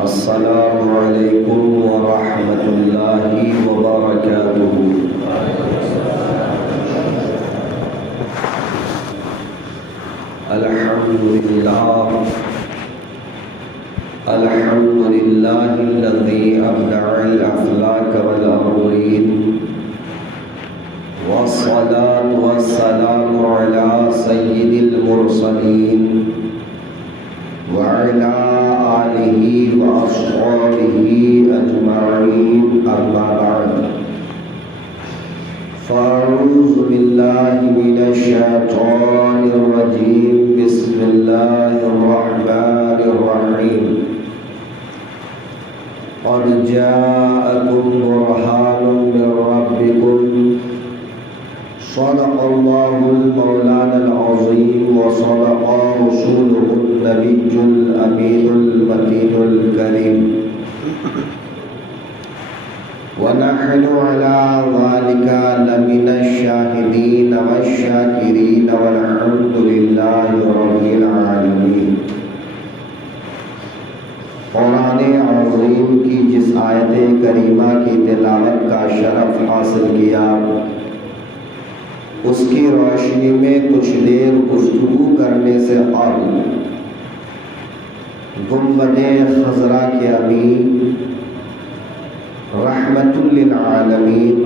السلام علیکم ورحمۃ اللہ وبرکاتہ۔ الحمد للہ الذی ابدع الافلاک والاولین والصلاة والسلام علی سید المرسلین وعلى آلہ وأصحابہ أجمعین، اما بعد فأعوذ باللہ من الشیطان الرجیم، بسم اللہ الرحمن الرحیم۔ قد جاءکم برہان من ربکم، صدق اللہ المولانا العظیم وصدق رسولہ النبی الامین المتین الکریم، ونحن على ذلك لمن الشاهدين والشاكرين والحمد لله رب العالمين۔ قرآن عظیم کی جس آیت کریمہ کی تلاوت کا شرف حاصل کیا، اس کی روشنی میں کچھ دیر گفتگو کرنے سے قبل گنبد خضرا کے امین رحمت للعالمین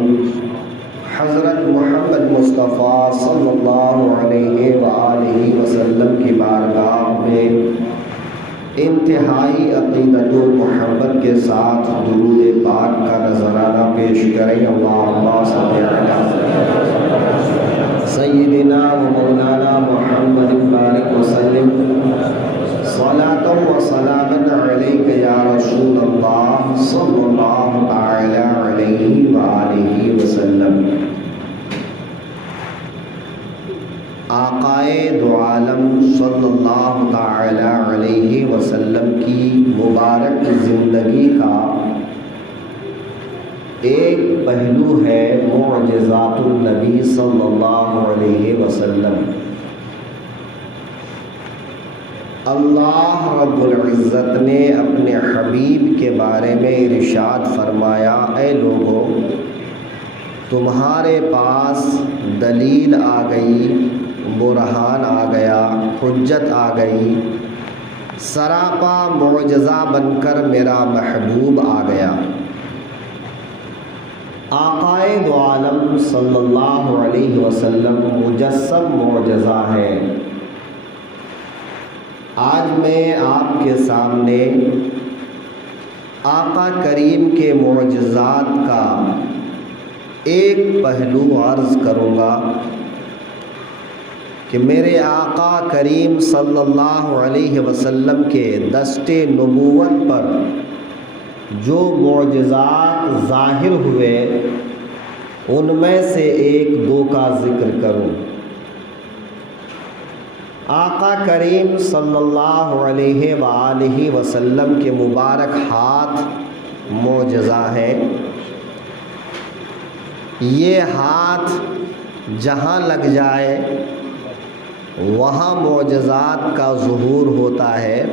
حضرت محمد مصطفیٰ صلی اللہ علیہ وآلہ وسلم کی بارگاہ میں انتہائی عقیدت و محبت کے ساتھ درود پاک کا نذرانہ پیش کریں۔ اللہم صل علی سیدنا و مولانا محمد بارک وسلم، صلاۃ و سلام علیک یا رسول اللہ صلی اللہ تعالی علیہ وآلہ وسلم۔ آقائے دو عالم صلی اللہ تعالی علیہ وسلم کی مبارک زندگی کا ایک پہلو ہے معجزات النبی صلی اللہ علیہ وسلم۔ اللہ رب العزت نے اپنے حبیب کے بارے میں ارشاد فرمایا، اے لوگو تمہارے پاس دلیل آ گئی، برہان آ گیا، حجت آ گئی، سراپا معجزہ بن کر میرا محبوب آ گیا۔ آقائے دو عالم صلی اللہ علیہ وسلم مجسم معجزہ ہے۔ آج میں آپ کے سامنے آقا کریم کے معجزات کا ایک پہلو عرض کروں گا کہ میرے آقا کریم صلی اللہ علیہ وسلم کے دست نبوت پر جو معجزات ظاہر ہوئے ان میں سے ایک دو کا ذکر کروں۔ آقا کریم صلی اللہ علیہ وآلہ وسلم کے مبارک ہاتھ معجزہ ہے۔ یہ ہاتھ جہاں لگ جائے وہاں معجزات کا ظہور ہوتا ہے۔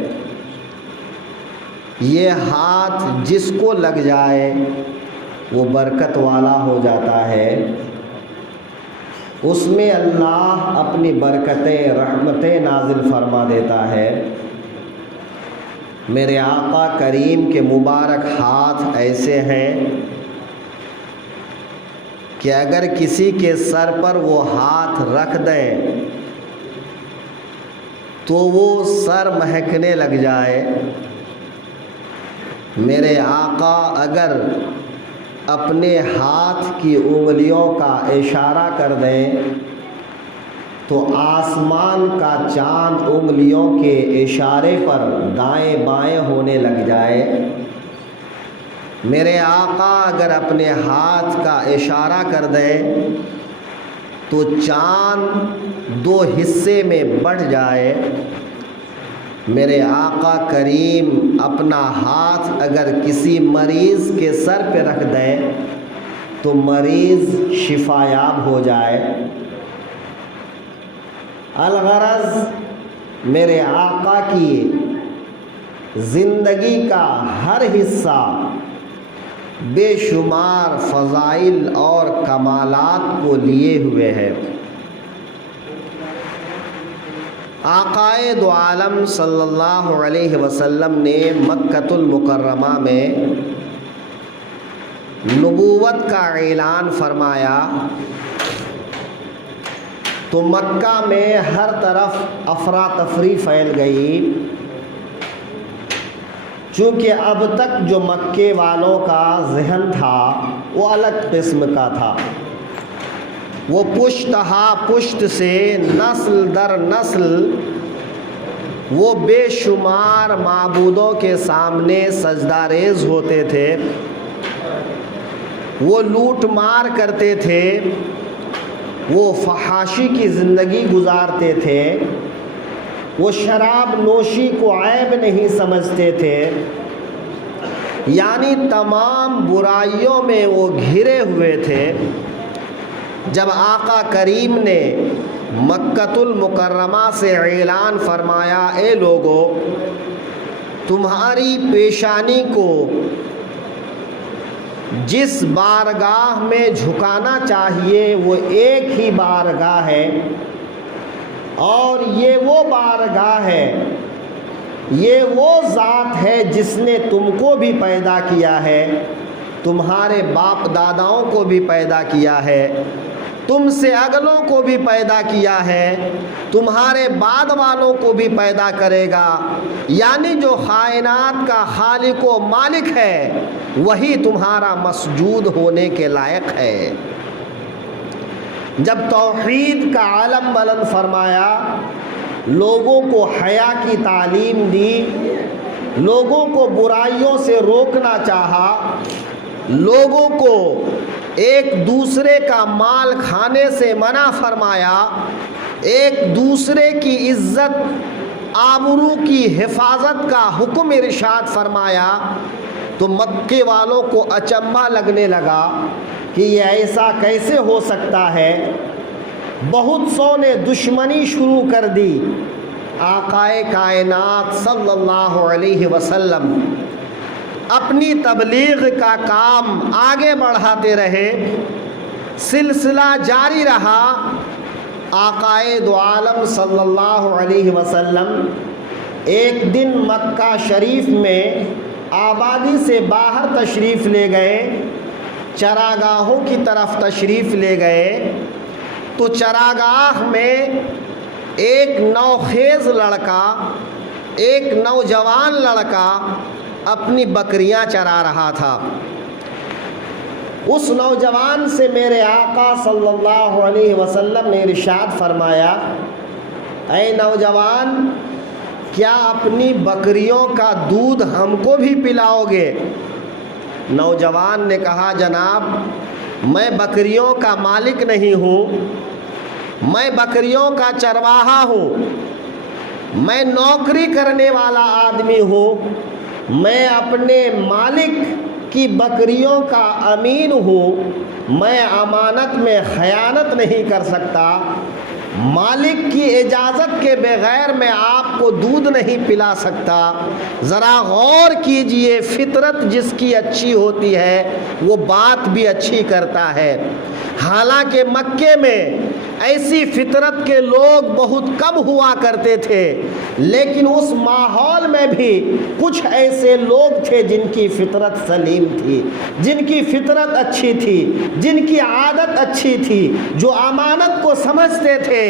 یہ ہاتھ جس کو لگ جائے وہ برکت والا ہو جاتا ہے، اس میں اللہ اپنی برکتیں رحمتیں نازل فرما دیتا ہے۔ میرے آقا کریم کے مبارک ہاتھ ایسے ہیں کہ اگر کسی کے سر پر وہ ہاتھ رکھ دیں تو وہ سر مہکنے لگ جائے۔ میرے آقا اگر اپنے ہاتھ کی انگلیوں کا اشارہ کر دیں تو آسمان کا چاند انگلیوں کے اشارے پر دائیں بائیں ہونے لگ جائے۔ میرے آقا اگر اپنے ہاتھ کا اشارہ کر دیں تو چاند دو حصے میں بٹ جائے۔ میرے آقا کریم اپنا ہاتھ اگر کسی مریض کے سر پہ رکھ دیں تو مریض شفا یاب ہو جائے۔ الغرض میرے آقا کی زندگی کا ہر حصہ بے شمار فضائل اور کمالات کو لیے ہوئے ہے۔ آقائے دو عالم صلی اللہ علیہ وسلم نے مکۃ المکرمہ میں نبوت کا اعلان فرمایا تو مکہ میں ہر طرف افراتفری پھیل گئی، چونکہ اب تک جو مکے والوں کا ذہن تھا وہ الگ قسم کا تھا۔ وہ پشتہا پشت سے نسل در نسل وہ بے شمار معبودوں کے سامنے سجدہ ریز ہوتے تھے، وہ لوٹ مار کرتے تھے، وہ فحاشی کی زندگی گزارتے تھے، وہ شراب نوشی کو عیب نہیں سمجھتے تھے، یعنی تمام برائیوں میں وہ گھرے ہوئے تھے۔ جب آقا کریم نے مکۃ المکرمہ سے اعلان فرمایا، اے لوگو تمہاری پیشانی کو جس بارگاہ میں جھکانا چاہیے وہ ایک ہی بارگاہ ہے، اور یہ وہ بارگاہ ہے، یہ وہ ذات ہے جس نے تم کو بھی پیدا کیا ہے، تمہارے باپ داداؤں کو بھی پیدا کیا ہے، تم سے اگلوں کو بھی پیدا کیا ہے، تمہارے بعد والوں کو بھی پیدا کرے گا، یعنی جو کائنات کا خالق و مالک ہے وہی تمہارا مسجود ہونے کے لائق ہے۔ جب توحید کا علم بلند فرمایا، لوگوں کو حیا کی تعلیم دی، لوگوں کو برائیوں سے روکنا چاہا، لوگوں کو ایک دوسرے کا مال کھانے سے منع فرمایا، ایک دوسرے کی عزت آبرو کی حفاظت کا حکم ارشاد فرمایا، تو مکے والوں کو اچنبھا لگنے لگا کہ یہ ایسا کیسے ہو سکتا ہے۔ بہت سو نے دشمنی شروع کر دی۔ آقائے کائنات صلی اللہ علیہ وسلم اپنی تبلیغ کا کام آگے بڑھاتے رہے، سلسلہ جاری رہا۔ آقائے دو عالم صلی اللہ علیہ وسلم ایک دن مکہ شریف میں آبادی سے باہر تشریف لے گئے، چراگاہوں کی طرف تشریف لے گئے، تو چراگاہ میں ایک نوخیز لڑکا، ایک نوجوان لڑکا اپنی بکریاں چرا رہا تھا۔ اس نوجوان سے میرے آقا صلی اللہ علیہ وسلم نے ارشاد فرمایا، اے نوجوان، کیا اپنی بکریوں کا دودھ ہم کو بھی پلاؤ گے؟ نوجوان نے کہا، جناب میں بکریوں کا مالک نہیں ہوں، میں بکریوں کا چرواہا ہوں، میں نوکری کرنے والا آدمی ہوں، میں اپنے مالک کی بکریوں کا امین ہوں، میں امانت میں خیانت نہیں کر سکتا، مالک کی اجازت کے بغیر میں آپ کو دودھ نہیں پلا سکتا۔ ذرا غور کیجئے، فطرت جس کی اچھی ہوتی ہے وہ بات بھی اچھی کرتا ہے۔ حالانکہ مکے میں ایسی فطرت کے لوگ بہت کم ہوا کرتے تھے، لیکن اس ماحول میں بھی کچھ ایسے لوگ تھے جن کی فطرت سلیم تھی، جن کی فطرت اچھی تھی، جن کی عادت اچھی تھی، جو امانت کو سمجھتے تھے۔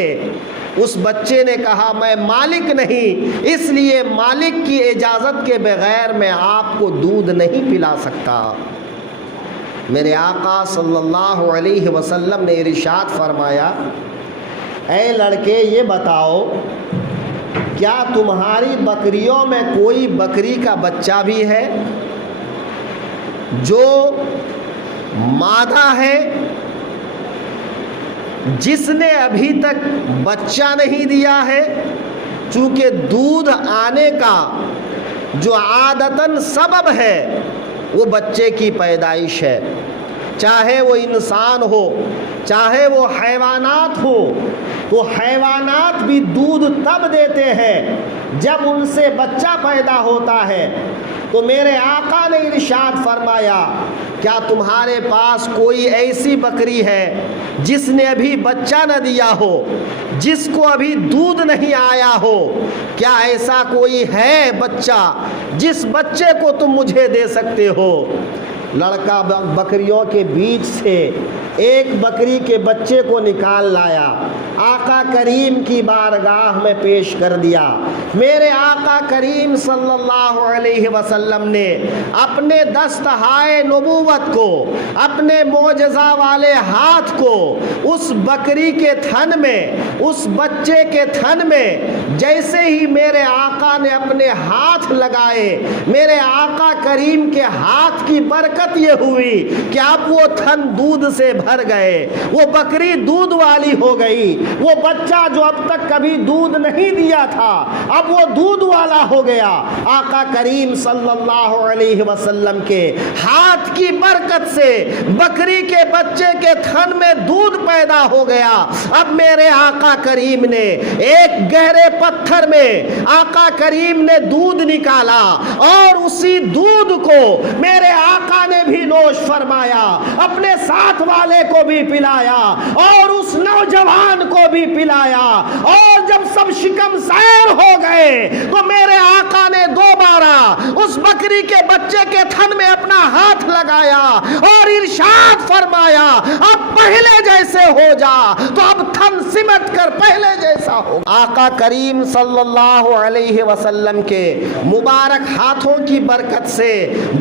اس بچے نے کہا، میں مالک نہیں، اس لیے مالک کی اجازت کے بغیر میں آپ کو دودھ نہیں پلا سکتا۔ میرے آقا صلی اللہ علیہ وسلم نے ارشاد فرمایا، اے لڑکے یہ بتاؤ، کیا تمہاری بکریوں میں کوئی بکری کا بچہ بھی ہے جو مادہ ہے، جس نے ابھی تک بچہ نہیں دیا ہے؟ چونکہ دودھ آنے کا جو عادتاً سبب ہے وہ بچے کی پیدائش ہے، چاہے وہ انسان ہو، چاہے وہ حیوانات ہو، تو حیوانات بھی دودھ تب دیتے ہیں جب ان سے بچہ پیدا ہوتا ہے۔ تو میرے آقا نے ارشاد فرمایا، کیا تمہارے پاس کوئی ایسی بکری ہے جس نے ابھی بچہ نہ دیا ہو، جس کو ابھی دودھ نہیں آیا ہو؟ کیا ایسا کوئی ہے بچہ جس بچے کو تم مجھے دے سکتے ہو؟ لڑکا بکریوں کے بیچ سے ایک بکری کے بچے کو نکال لایا، آقا کریم کی بارگاہ میں پیش کر دیا۔ میرے آقا کریم صلی اللہ علیہ وسلم نے اپنے دستہائے نبوت کو، اپنے معجزہ والے ہاتھ کو اس بکری کے تھن میں، اس بچے کے تھن میں جیسے ہی میرے آقا نے اپنے ہاتھ لگائے، میرے آقا کریم کے ہاتھ کی برکت یہ ہوئی کہ اب وہ تھن دودھ سے بھر گئے، وہ بکری دودھ والی ہو گئی، وہ بچہ جو اب تک کبھی دودھ نہیں دیا تھا اب وہ دودھ والا ہو گیا۔ آقا کریم صلی اللہ علیہ وسلم کے ہاتھ کی برکت سے بکری کے بچے کے تھن میں دودھ پیدا ہو گیا۔ اب میرے آقا کریم نے ایک گہرے پتھر میں آقا کریم نے دودھ نکالا اور اسی دودھ کو میرے آقا نے بھی نوش فرمایا، اپنے ساتھ والے کو بھی پلایا اور اس نوجوان کو بھی پلایا۔ اور جب سب شکم سیر ہو گئے تو میرے آقا نے دوبارہ اس بکری کے بچے کے تھن میں اپنا ہاتھ لگایا اور ارشاد فرمایا، اب پہلے جیسے ہو جا۔ تو اب تھن سمٹ کر پہلے جیسا ہو۔ آقا کریم صلی اللہ علیہ وسلم کے مبارک ہاتھوں کی برکت سے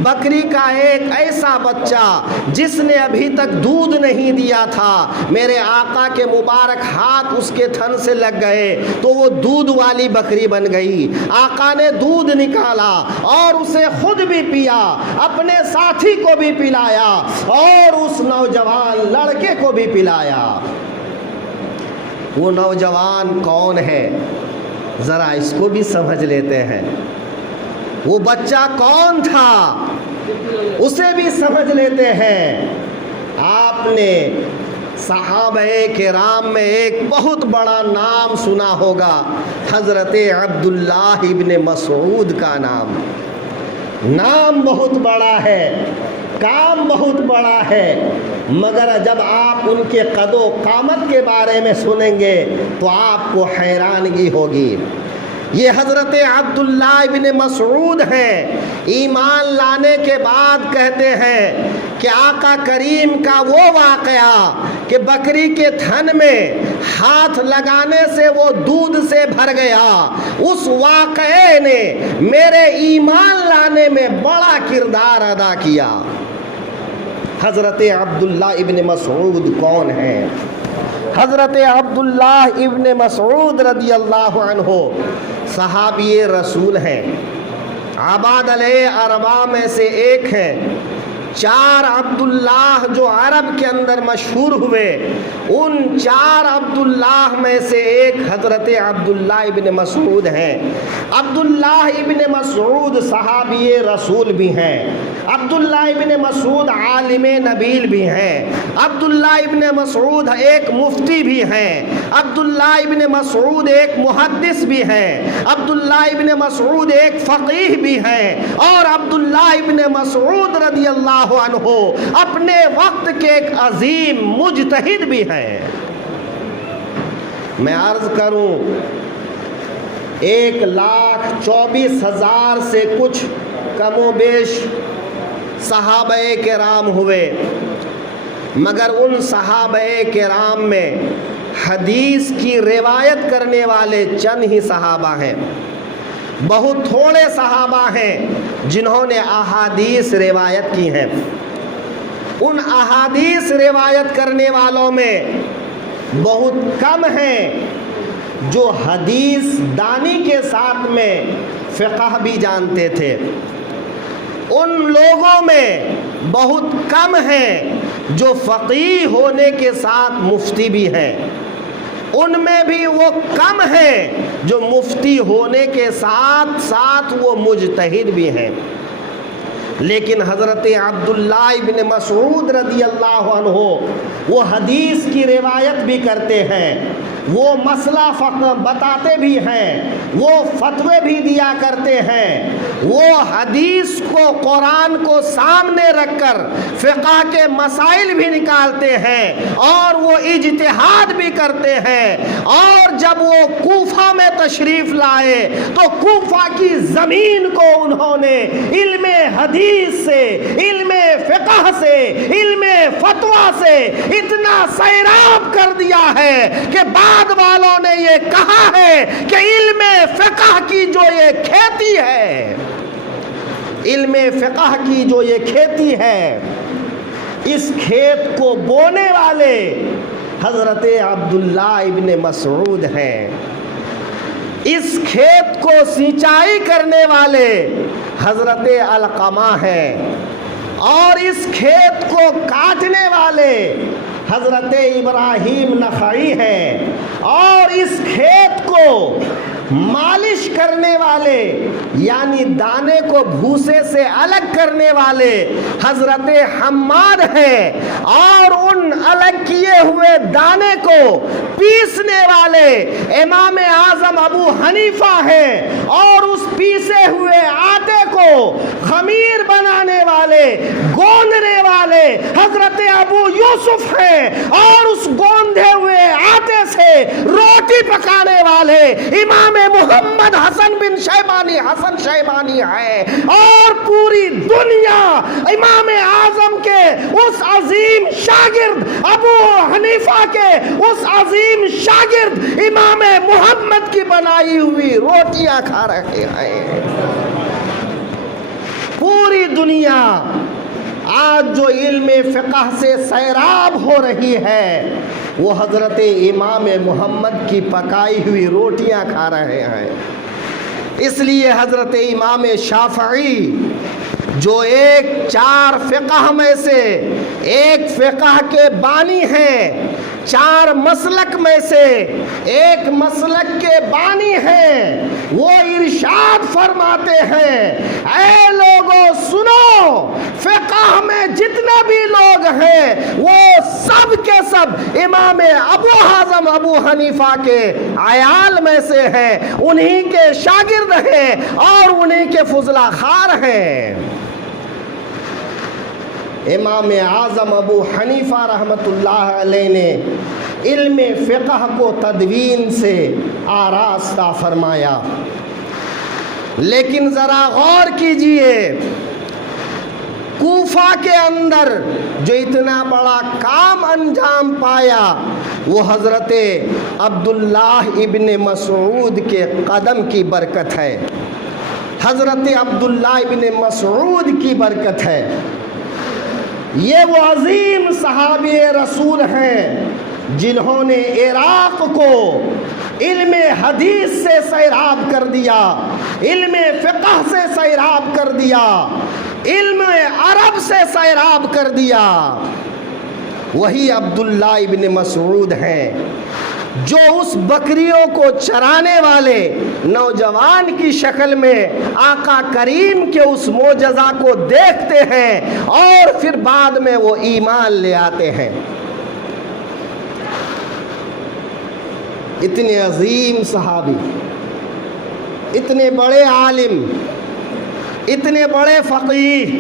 بکری کا ایک ایسا بچہ جس نے ابھی تک دودھ نہیں دیا تھا، میرے آقا کے مبارک ہاتھ اس کے تھن سے لگ گئے تو وہ دودھ والی بکری بن گئی۔ آقا نے دودھ نکالا اور اسے خود بھی پیا، اپنے ساتھی کو بھی پلایا اور اس نوجوان لڑکے کو بھی پلایا۔ وہ نوجوان کون ہے؟ ذرا اس کو بھی سمجھ لیتے ہیں۔ وہ بچہ کون تھا اسے بھی سمجھ لیتے ہیں۔ آپ نے صحابہ کرام میں ایک بہت بڑا نام سنا ہوگا، حضرت عبداللہ ابن مسعود کا نام بہت بڑا ہے، کام بہت بڑا ہے، مگر جب آپ ان کے قد و قامت کے بارے میں سنیں گے تو آپ کو حیرانگی ہوگی۔ یہ حضرت عبداللہ ابن مسعود ہیں، ایمان لانے کے بعد کہتے ہیں کہ آقا کریم کا وہ واقعہ کہ بکری کے تھن میں ہاتھ لگانے سے وہ دودھ سے بھر گیا، اس واقعے نے میرے ایمان لانے میں بڑا کردار ادا کیا۔ حضرت عبداللہ ابن مسعود کون ہیں؟ حضرت عبداللہ ابن مسعود رضی اللہ عنہ صحابی رسول ہیں، عباد اربعہ میں سے ایک ہیں۔ 4 عبداللہ جو عرب کے اندر مشہور ہوئے، ان 4 عبداللہ میں سے ایک حضرت عبداللہ ابن مسعود ہیں۔ عبداللہ ابن مسعود صحابی رسول بھی ہیں، عبداللہ ابن مسعود عالم نبیل بھی ہیں، عبداللہ ابن مسعود ایک مفتی بھی ہیں، عبداللہ ابن مسعود ایک محدث بھی ہیں، عبداللہ ابن مسعود ایک فقیہ بھی ہیں، اور عبداللہ ابن مسعود رضی اللہ عنہ اپنے وقت کے ایک عظیم مجتہد بھی ہیں۔ میں عرض کروں 1,24,000 سے کچھ کم و بیش صحابہ کرام ہوئے، مگر ان صحابہ کرام میں حدیث کی روایت کرنے والے چند ہی صحابہ ہیں۔ بہت تھوڑے صحابہ ہیں جنہوں نے احادیث روایت کی ہیں۔ ان احادیث روایت کرنے والوں میں بہت کم ہیں جو حدیث دانی کے ساتھ میں فقہ بھی جانتے تھے۔ ان لوگوں میں بہت کم ہیں جو فقیہ ہونے کے ساتھ مفتی بھی ہیں۔ ان میں بھی وہ کم ہیں جو مفتی ہونے کے ساتھ ساتھ وہ مجتہد بھی ہیں۔ لیکن حضرت عبداللہ ابن مسعود رضی اللہ عنہ وہ حدیث کی روایت بھی کرتے ہیں، وہ مسئلہ بتاتے بھی ہیں، وہ فتوے بھی دیا کرتے ہیں، وہ حدیث کو قرآن کو سامنے رکھ کر فقہ کے مسائل بھی نکالتے ہیں اور وہ اجتہاد بھی کرتے ہیں۔ اور جب وہ کوفہ میں تشریف لائے تو کوفہ کی زمین کو انہوں نے علم حدیث سے، علم فقہ سے، علم فتویٰ سے اتنا سیراب کر دیا ہے کہ بعد والوں نے یہ کہا ہے کہ علم فقہ کی جو یہ کھیتی ہے، علم فقہ کی جو یہ کھیتی ہے، اس کھیت کو بونے والے حضرت عبداللہ ابن مسعود ہیں، اس کھیت کو سینچائی کرنے والے حضرت علقمہ ہیں، اور اس کھیت کو کاٹنے والے حضرت ابراہیم نخعی ہیں، اور اس کھیت کو مالش کرنے والے یعنی دانے کو بھوسے سے الگ کرنے والے حضرت حماد ہیں، اور ان الگ کیے ہوئے دانے کو پیسنے والے امام اعظم ابو حنیفہ ہیں، اور اس پیسے ہوئے آٹے کو خمیر بنانے والے، گوندنے والے حضرت ابو یوسف ہیں، اور اس گوندے ہوئے آٹے سے روٹی پکانے والے امام محمد حسن بن شیبانی، حسن شیبانی ہے، اور پوری دنیا امام اعظم کے اس عظیم شاگرد ابو حنیفہ کے اس عظیم شاگرد امام محمد کی بنائی ہوئی روٹیاں کھا رہے ہیں۔ پوری دنیا آج جو علم فقہ سے سیراب ہو رہی ہے وہ حضرت امام محمد کی پکائی ہوئی روٹیاں کھا رہے ہیں۔ اس لیے حضرت امام شافعی جو ایک 4 فقہ میں سے ایک فقہ کے بانی ہیں، 4 مسلک میں سے ایک مسلک کے بانی ہیں، وہ ارشاد فرماتے ہیں، اے لوگوں سنو، فقہ میں جتنے بھی لوگ ہیں وہ سب کے سب امام ابو حازم ابو حنیفہ کے عیال میں سے ہیں، انہی کے شاگرد ہیں اور انہی کے فضلہ خوار ہیں۔ امام اعظم ابو حنیفہ رحمۃ اللہ علیہ نے علم فقہ کو تدوین سے آراستہ فرمایا، لیکن ذرا غور کیجئے، کوفہ کے اندر جو اتنا بڑا کام انجام پایا وہ حضرت عبداللہ ابن مسعود کے قدم کی برکت ہے، حضرت عبداللہ ابن مسعود کی برکت ہے۔ یہ وہ عظیم صحابی رسول ہیں جنہوں نے عراق کو علم حدیث سے سیراب کر دیا، علم فقہ سے سیراب کر دیا، علم عرب سے سیراب کر دیا۔ وہی عبداللہ ابن مسعود ہیں جو اس بکریوں کو چرانے والے نوجوان کی شکل میں آقا کریم کے اس معجزہ کو دیکھتے ہیں اور پھر بعد میں وہ ایمان لے آتے ہیں۔ اتنے عظیم صحابی، اتنے بڑے عالم، اتنے بڑے فقیہ،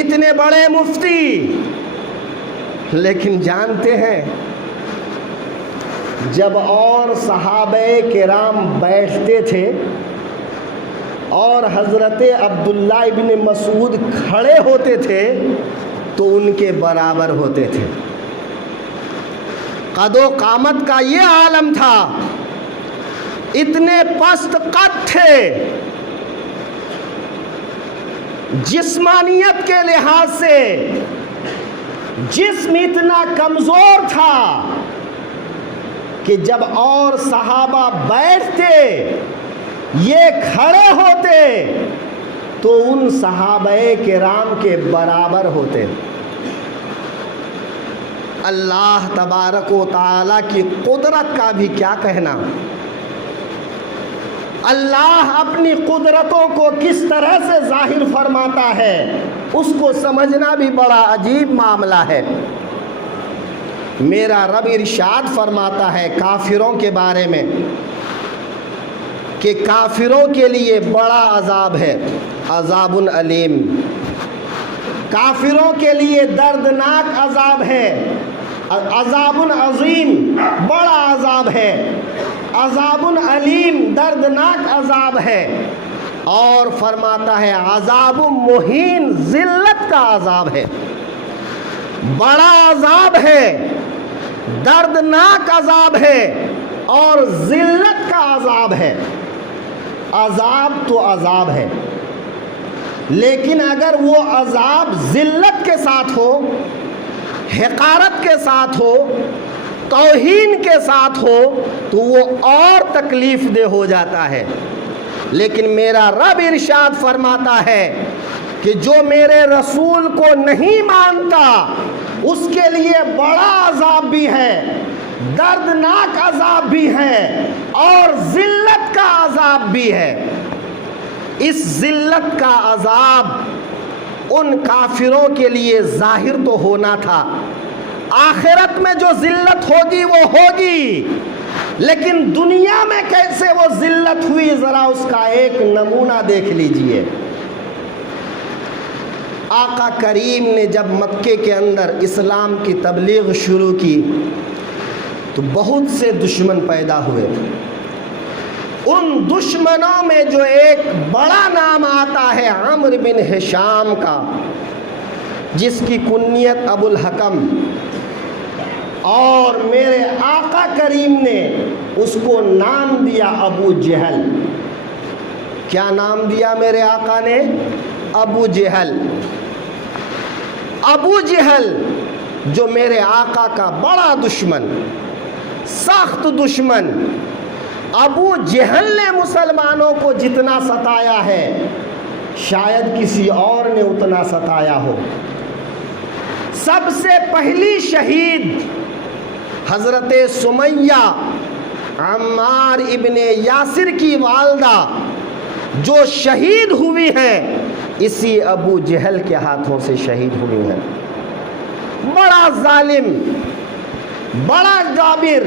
اتنے بڑے مفتی، لیکن جانتے ہیں جب اور صحابہ کرام بیٹھتے تھے اور حضرت عبداللہ ابن مسعود کھڑے ہوتے تھے تو ان کے برابر ہوتے تھے۔ قد و قامت کا یہ عالم تھا، اتنے پست قد تھے، جسمانیت کے لحاظ سے جسم اتنا کمزور تھا کہ جب اور صحابہ بیٹھتے یہ کھڑے ہوتے تو ان صحابہ کرام کے برابر ہوتے۔ اللہ تبارک و تعالی کی قدرت کا بھی کیا کہنا، اللہ اپنی قدرتوں کو کس طرح سے ظاہر فرماتا ہے اس کو سمجھنا بھی بڑا عجیب معاملہ ہے۔ میرا رب ارشاد فرماتا ہے کافروں کے بارے میں کہ کافروں کے لیے بڑا عذاب ہے، عذاب علیم، کافروں کے لیے دردناک عذاب ہے، عذاب عظیم، بڑا عذاب ہے، عذاب علیم، دردناک عذاب ہے، اور فرماتا ہے عذاب مہین، ذلت کا عذاب ہے، بڑا عذاب ہے، دردناک عذاب ہے اور ذلت کا عذاب ہے۔ عذاب تو عذاب ہے، لیکن اگر وہ عذاب ذلت کے ساتھ ہو، حقارت کے ساتھ ہو، توہین کے ساتھ ہو تو وہ اور تکلیف دہ ہو جاتا ہے۔ لیکن میرا رب ارشاد فرماتا ہے کہ جو میرے رسول کو نہیں مانتا اس کے لیے بڑا عذاب بھی ہے، دردناک عذاب بھی ہے اور ذلت کا عذاب بھی ہے۔ اس ذلت کا عذاب ان کافروں کے لیے ظاہر تو ہونا تھا، آخرت میں جو ذلت ہوگی وہ ہوگی، لیکن دنیا میں کیسے وہ ذلت ہوئی ذرا اس کا ایک نمونہ دیکھ لیجئے۔ آقا کریم نے جب مکے کے اندر اسلام کی تبلیغ شروع کی تو بہت سے دشمن پیدا ہوئے، ان دشمنوں میں جو ایک بڑا نام آتا ہے عمرو بن ہشام کا، جس کی کنیت ابو الحکم، اور میرے آقا کریم نے اس کو نام دیا ابو جہل۔ کیا نام دیا میرے آقا نے؟ ابو جہل۔ ابو جہل جو میرے آقا کا بڑا دشمن، سخت دشمن، ابو جہل نے مسلمانوں کو جتنا ستایا ہے شاید کسی اور نے اتنا ستایا ہو۔ سب سے پہلی شہید حضرت سمیہ، عمار ابن یاسر کی والدہ، جو شہید ہوئی ہیں اسی ابو جہل کے ہاتھوں سے شہید ہوئی ہیں۔ بڑا ظالم، بڑا جابر،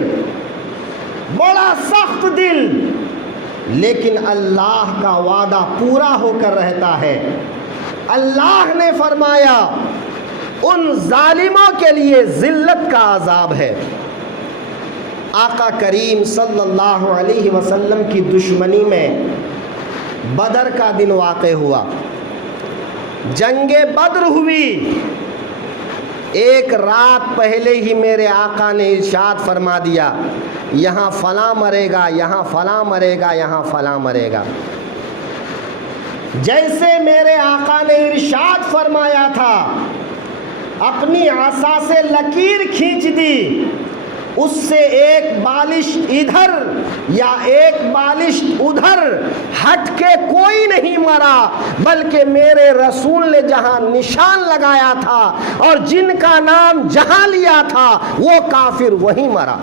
بڑا سخت دل، لیکن اللہ کا وعدہ پورا ہو کر رہتا ہے۔ اللہ نے فرمایا ان ظالموں کے لیے ذلت کا عذاب ہے۔ آقا کریم صلی اللہ علیہ وسلم کی دشمنی میں بدر کا دن واقع ہوا، جنگ بدر ہوئی۔ ایک رات پہلے ہی میرے آقا نے ارشاد فرما دیا یہاں فلاں مرے گا، یہاں فلاں مرے گا، یہاں فلاں مرے گا۔ جیسے میرے آقا نے ارشاد فرمایا تھا، اپنی عصا سے لکیر کھینچ دی، اس سے ایک بالش ادھر یا ایک بالش ادھر ہٹ کے کوئی نہیں مرا، بلکہ میرے رسول نے جہاں نشان لگایا تھا اور جن کا نام جہاں لیا تھا وہ کافر وہیں مرا۔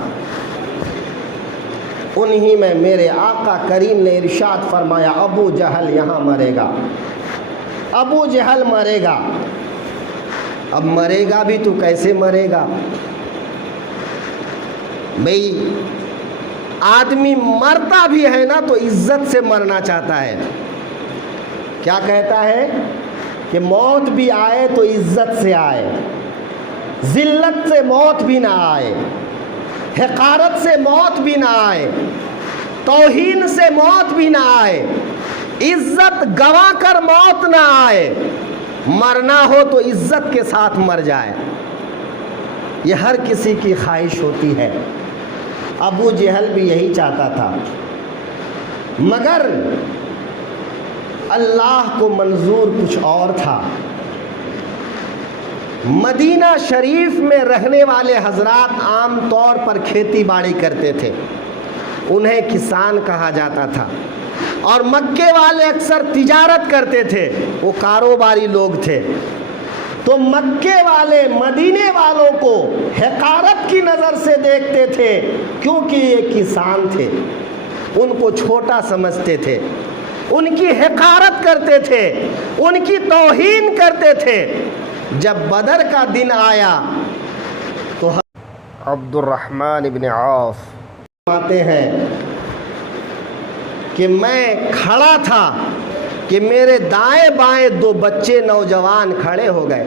انہی میں میرے آقا کریم نے ارشاد فرمایا ابو جہل یہاں مرے گا، ابو جہل مرے گا۔ اب مرے گا بھی تو کیسے مرے گا؟ بھئی آدمی مرتا بھی ہے نا تو عزت سے مرنا چاہتا ہے۔ کیا کہتا ہے کہ موت بھی آئے تو عزت سے آئے، ذلت سے موت بھی نہ آئے، حقارت سے موت بھی نہ آئے، توہین سے موت بھی نہ آئے، عزت گوا کر موت نہ آئے، مرنا ہو تو عزت کے ساتھ مر جائے۔ یہ ہر کسی کی خواہش ہوتی ہے۔ ابو جہل بھی یہی چاہتا تھا، مگر اللہ کو منظور کچھ اور تھا۔ مدینہ شریف میں رہنے والے حضرات عام طور پر کھیتی باڑی کرتے تھے، انہیں کسان کہا جاتا تھا، اور مکے والے اکثر تجارت کرتے تھے، وہ کاروباری لوگ تھے۔ تو مکے والے مدینے والوں کو حقارت کی نظر سے دیکھتے تھے، کیونکہ یہ کسان تھے، ان کو چھوٹا سمجھتے تھے، ان کی حقارت کرتے تھے، ان کی توہین کرتے تھے۔ جب بدر کا دن آیا تو عبد الرحمن بن عوف فرماتے ہیں کہ میں کھڑا تھا کہ میرے دائیں بائیں دو بچے نوجوان کھڑے ہو گئے.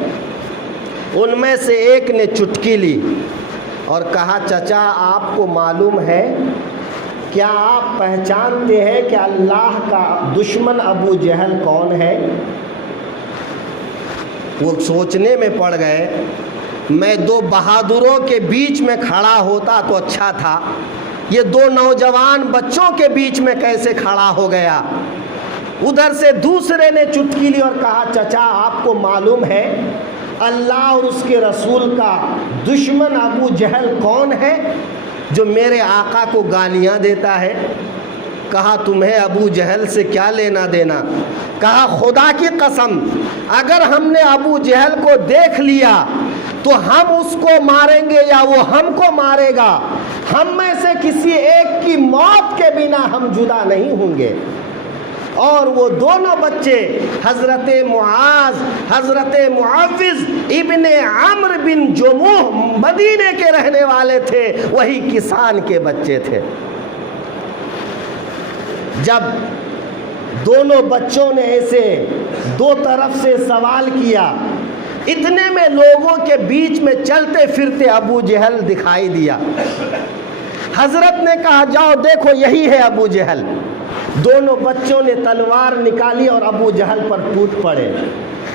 ان میں سے ایک نے چٹکی لی اور کہا چچا آپ کو معلوم ہے کیا آپ پہچانتے ہیں کہ اللہ کا دشمن ابو جہل کون ہے؟ وہ سوچنے میں پڑ گئے. میں دو بہادروں کے بیچ میں کھڑا ہوتا تو اچھا تھا، یہ دو نوجوان بچوں کے بیچ میں کیسے کھڑا ہو گیا؟ ادھر سے دوسرے نے چٹکی لی اور کہا چچا آپ کو معلوم ہے اللہ اور اس کے رسول کا دشمن ابو جہل کون ہے جو میرے آقا کو گالیاں دیتا ہے؟ کہا تمہیں ابو جہل سے کیا لینا دینا؟ کہا خدا کی قسم اگر ہم نے ابو جہل کو دیکھ لیا تو ہم اس کو ماریں گے یا وہ ہم کو مارے گا، ہم میں سے کسی ایک کی موت کے بنا ہم جدا نہیں ہوں گے. اور وہ دونوں بچے حضرت معاذ حضرت معوذ ابن عمرو بن جموح مدینے کے رہنے والے تھے، وہی کسان کے بچے تھے. جب دونوں بچوں نے ایسے دو طرف سے سوال کیا، اتنے میں لوگوں کے بیچ میں چلتے پھرتے ابو جہل دکھائی دیا. حضرت نے کہا جاؤ دیکھو یہی ہے ابو جہل. دونوں بچوں نے تلوار نکالی اور ابو جہل پر ٹوٹ پڑے،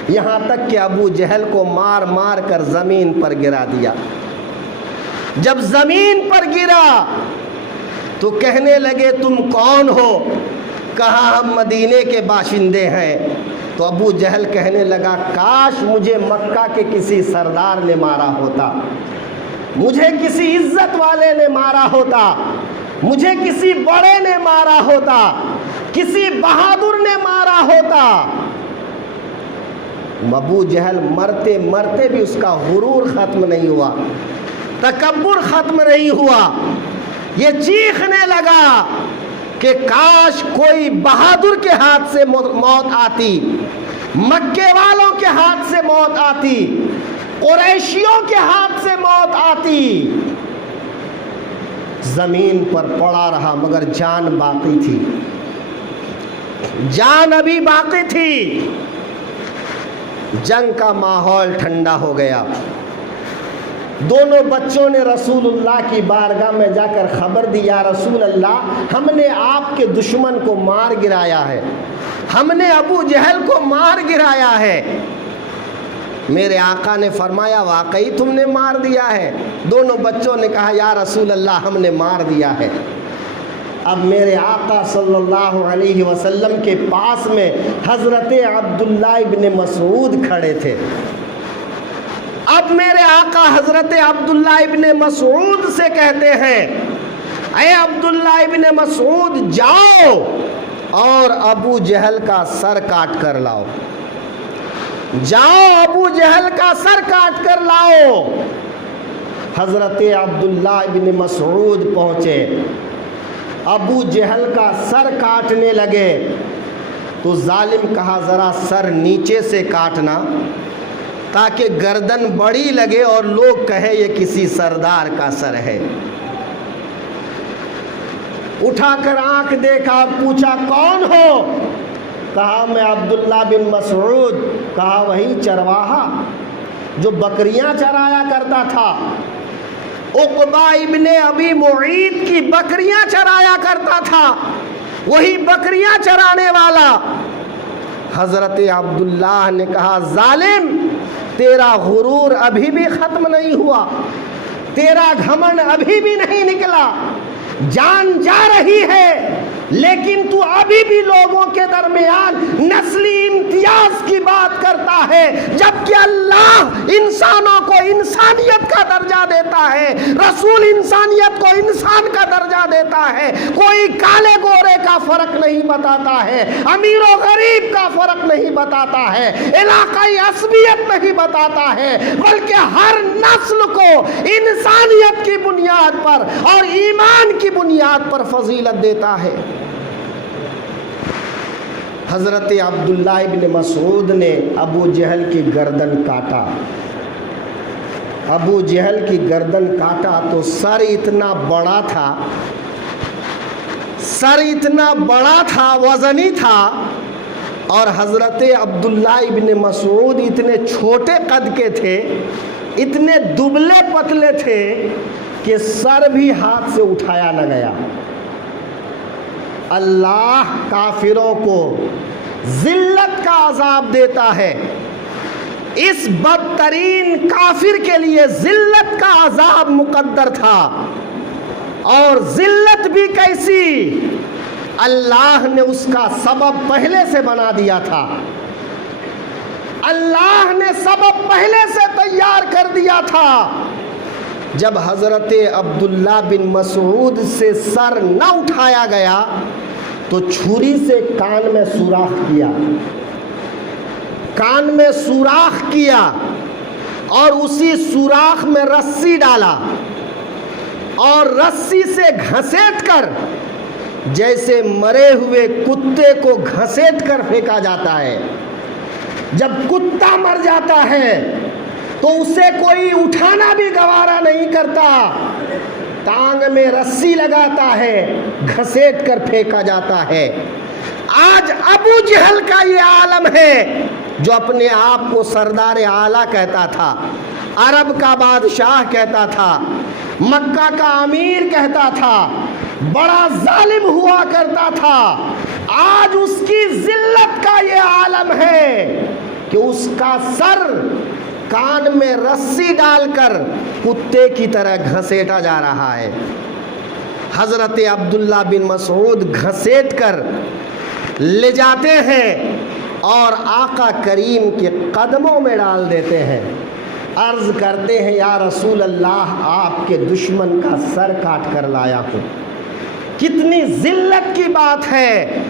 یہاں تک کہ ابو جہل کو مار مار کر زمین پر گرا دیا. جب زمین پر گرا تو کہنے لگے تم کون ہو؟ کہا ہم مدینے کے باشندے ہیں. تو ابو جہل کہنے لگا کاش مجھے مکہ کے کسی سردار نے مارا ہوتا، مجھے کسی عزت والے نے مارا ہوتا، مجھے کسی بڑے نے مارا ہوتا، کسی بہادر نے مارا ہوتا. ابو جہل مرتے مرتے بھی اس کا غرور ختم نہیں ہوا، تکبر ختم نہیں ہوا. یہ چیخنے لگا کہ کاش کوئی بہادر کے ہاتھ سے موت آتی، مکے والوں کے ہاتھ سے موت آتی، قریشیوں کے ہاتھ سے موت آتی. زمین پر پڑا رہا مگر جان باقی تھی، جان ابھی باقی تھی. جنگ کا ماحول ٹھنڈا ہو گیا. دونوں بچوں نے رسول اللہ کی بارگاہ میں جا کر خبر دی یا رسول اللہ ہم نے آپ کے دشمن کو مار گرایا ہے، ہم نے ابو جہل کو مار گرایا ہے. میرے آقا نے فرمایا واقعی تم نے مار دیا ہے؟ دونوں بچوں نے کہا یا رسول اللہ ہم نے مار دیا ہے. اب میرے آقا صلی اللہ علیہ وسلم کے پاس میں حضرت عبداللہ ابن مسعود کھڑے تھے. اب میرے آقا حضرت عبداللہ ابن مسعود سے کہتے ہیں اے عبداللہ ابن مسعود جاؤ اور ابو جہل کا سر کاٹ کر لاؤ، جاؤ ابو جہل کا سر کاٹ کر لاؤ. حضرت عبداللہ ابن مسعود پہنچے، ابو جہل کا سر کاٹنے لگے تو ظالم کہا ذرا سر نیچے سے کاٹنا تاکہ گردن بڑی لگے اور لوگ کہے یہ کسی سردار کا سر ہے. اٹھا کر آنکھ دیکھا اور پوچھا کون ہو؟ کہا میں عبداللہ بن مسعود. کہا وہی چرواہا جو بکریاں چرایا کرتا تھا، عقبہ ابن ابی معیط کی بکریاں چرایا کرتا تھا، وہی بکریاں چرانے والا. حضرت عبداللہ نے کہا ظالم تیرا غرور ابھی بھی ختم نہیں ہوا، تیرا گھمنڈ ابھی بھی نہیں نکلا. جان جا رہی ہے لیکن تو ابھی بھی لوگوں کے درمیان نسلی امتیاز کی بات کرتا ہے، جبکہ اللہ انسانوں کو انسانیت کا درجہ دیتا ہے، رسول انسانیت کو انسان کا درجہ دیتا ہے. کوئی کالے گورے کا فرق نہیں بتاتا ہے، امیر و غریب کا فرق نہیں بتاتا ہے، علاقائی عصبیت نہیں بتاتا ہے، بلکہ ہر نسل کو انسانیت کی بنیاد پر اور ایمان کی بنیاد پر فضیلت دیتا ہے. حضرت عبداللہ ابن مسعود نے ابو جہل کی گردن کاٹا. ابو جہل کی گردن کاٹا تو سر اتنا بڑا تھا، سر اتنا بڑا تھا، وزنی تھا، اور حضرت عبداللہ ابن مسعود اتنے چھوٹے قد کے تھے، اتنے دبلے پتلے تھے کہ سر بھی ہاتھ سے اٹھایا نہ گیا۔ اللہ کافروں کو ذلت کا عذاب دیتا ہے، اس بدترین کافر کے لیے ذلت کا عذاب مقدر تھا، اور ذلت بھی کیسی، اللہ نے اس کا سبب پہلے سے بنا دیا تھا، اللہ نے سبب پہلے سے تیار کر دیا تھا۔ جب حضرت عبداللہ بن مسعود سے سر نہ اٹھایا گیا تو چھری سے کان میں سوراخ کیا، کان میں سوراخ کیا، اور اسی سوراخ میں رسی ڈالا، اور رسی سے گھسیٹ کر، جیسے مرے ہوئے کتے کو گھسیٹ کر پھینکا جاتا ہے، جب کتا مر جاتا ہے تو اسے کوئی اٹھانا بھی گوارا نہیں کرتا، ٹانگ میں رسی لگاتا ہے، گھسیٹ کر پھینکا جاتا ہے۔ آج ابو جہل کا یہ عالم ہے، جو اپنے آپ کو سردار اعلیٰ کہتا تھا، عرب کا بادشاہ کہتا تھا، مکہ کا امیر کہتا تھا، بڑا ظالم ہوا کرتا تھا، آج اس کی ذلت کا یہ عالم ہے کہ اس کا سر کان میں رسی ڈال کر کتے کی طرح گھسیٹا جا رہا ہے۔ حضرت عبداللہ بن مسعود گھسیٹ کر لے جاتے ہیں اور آقا کریم کے قدموں میں ڈال دیتے ہیں، عرض کرتے ہیں یا رسول اللہ آپ کے دشمن کا سر کاٹ کر لایا ہوں۔ کتنی ذلت کی بات ہے،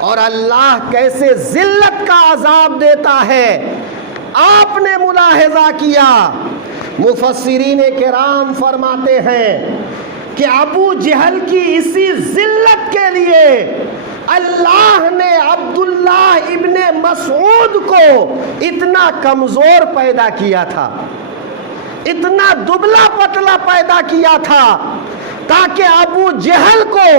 اور اللہ کیسے ذلت کا عذاب دیتا ہے۔ آپ نے ملاحظہ کیا، مفسرین کرام فرماتے ہیں کہ ابو جہل کی اسی ذلت کے لیے اللہ نے عبداللہ ابن مسعود کو اتنا کمزور پیدا کیا تھا، اتنا دبلا پتلا پیدا کیا تھا، تاکہ ابو جہل کو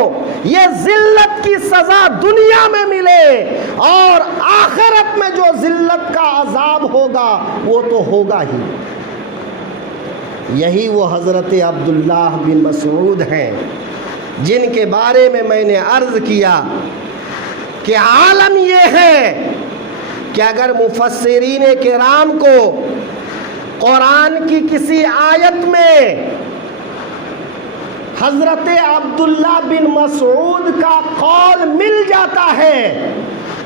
یہ ذلت کی سزا دنیا میں ملے، اور آخرت میں جو ذلت کا عذاب ہوگا وہ تو ہوگا ہی۔ یہی وہ حضرت عبداللہ بن مسعود ہیں جن کے بارے میں نے عرض کیا کہ عالم یہ ہے کہ اگر مفسرین کرام کو قرآن کی کسی آیت میں حضرت عبداللہ بن مسعود کا قول مل جاتا ہے،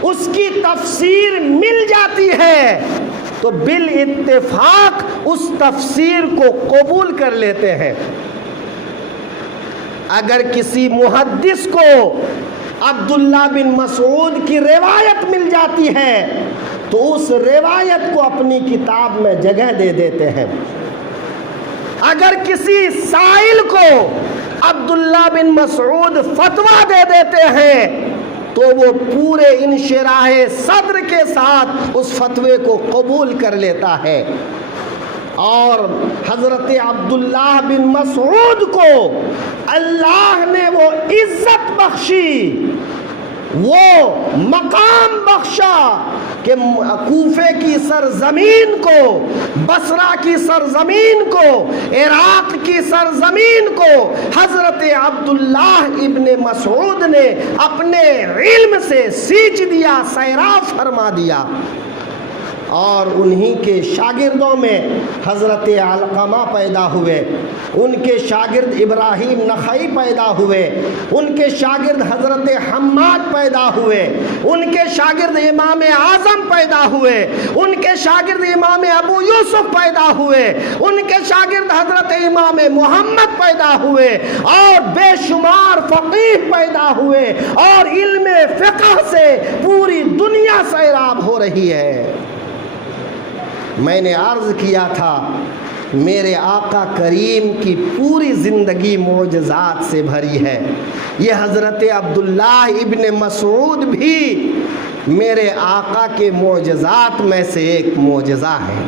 اس کی تفسیر مل جاتی ہے، تو بالاتفاق اس تفسیر کو قبول کر لیتے ہیں۔ اگر کسی محدث کو عبداللہ بن مسعود کی روایت مل جاتی ہے تو اس روایت کو اپنی کتاب میں جگہ دے دیتے ہیں۔ اگر کسی سائل کو عبداللہ بن مسعود فتویٰ دے دیتے ہیں تو وہ پورے انشراح صدر کے ساتھ اس فتوے کو قبول کر لیتا ہے۔ اور حضرت عبداللہ بن مسعود کو اللہ نے وہ عزت بخشی، وہ مقام بخشا کہ کوفے کی سرزمین کو، بصرہ کی سرزمین کو، عراق کی سرزمین کو حضرت عبداللہ ابن مسعود نے اپنے علم سے سینچ دیا، سیراب فرما دیا۔ اور انہی کے شاگردوں میں حضرت علقمہ پیدا ہوئے، ان کے شاگرد ابراہیم نخعی پیدا ہوئے، ان کے شاگرد حضرت حماد پیدا ہوئے، ان کے شاگرد امام اعظم پیدا ہوئے، ان کے شاگرد امام ابو یوسف پیدا ہوئے، ان کے شاگرد حضرت امام محمد پیدا ہوئے، اور بے شمار فقیہ پیدا ہوئے، اور علم فقہ سے پوری دنیا سیراب ہو رہی ہے۔ میں نے عرض کیا تھا میرے آقا کریم کی پوری زندگی معجزات سے بھری ہے، یہ حضرت عبداللہ ابن مسعود بھی میرے آقا کے معجزات میں سے ایک معجزہ ہے۔